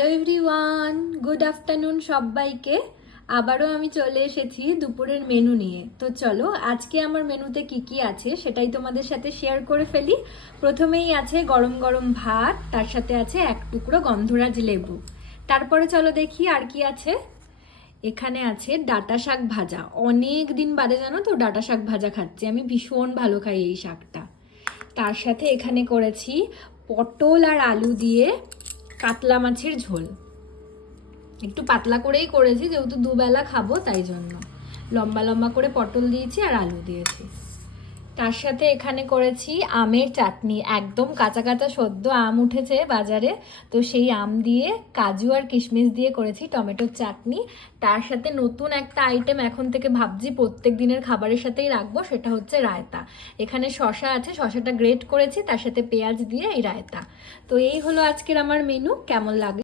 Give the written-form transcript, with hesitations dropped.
Hello everyone, good afternoon সবাইকে। আবারও আমি চলে এসেছি দুপুরের মেনু নিয়ে। তো চলো আজকে আমার মেনুতে কি কি আছে সেটাই তোমাদের সাথে শেয়ার করে ফেলি। প্রথমেই আছে গরম গরম ভাত, তার সাথে আছে এক টুকরো গন্ধরাজ লেবু। তারপরে চলো দেখি আর কি আছে। এখানে আছে ডাঁটা শাক ভাজা। অনেক দিন বাদে জানো তো ডাঁটা শাক ভাজা খাচ্ছি, আমি ভীষণ ভালো খাই এই শাকটা। তার সাথে এখানে করেছি পটল আর আলু দিয়ে কাতলা মাছের ঝোল। একটু পাতলা করেই করেছি যেহেতু দুবেলা খাবো তাই জন্য। লম্বা লম্বা করে পটল দিয়েছি আর আলু দিয়েছি। তার সাথে এখানে করেছি আমের চাটনি। একদম কাঁচা কাঁচা সদ্য আম উঠেছে বাজারে, তো সেই আম দিয়ে কাজু আর কিশমিশ দিয়ে করেছি টমেটোর চাটনি। তার সাথে নতুন একটা আইটেম এখন থেকে ভাবছি প্রত্যেক দিনের খাবারের সাথেই রাখবো, সেটা হচ্ছে রায়তা। এখানে শসা আছে, শসাটা গ্রেট করেছি, তার সাথে পেঁয়াজ দিয়ে এই রায়তা। তো এই হলো আজকের আমার মেনু। কেমন লাগে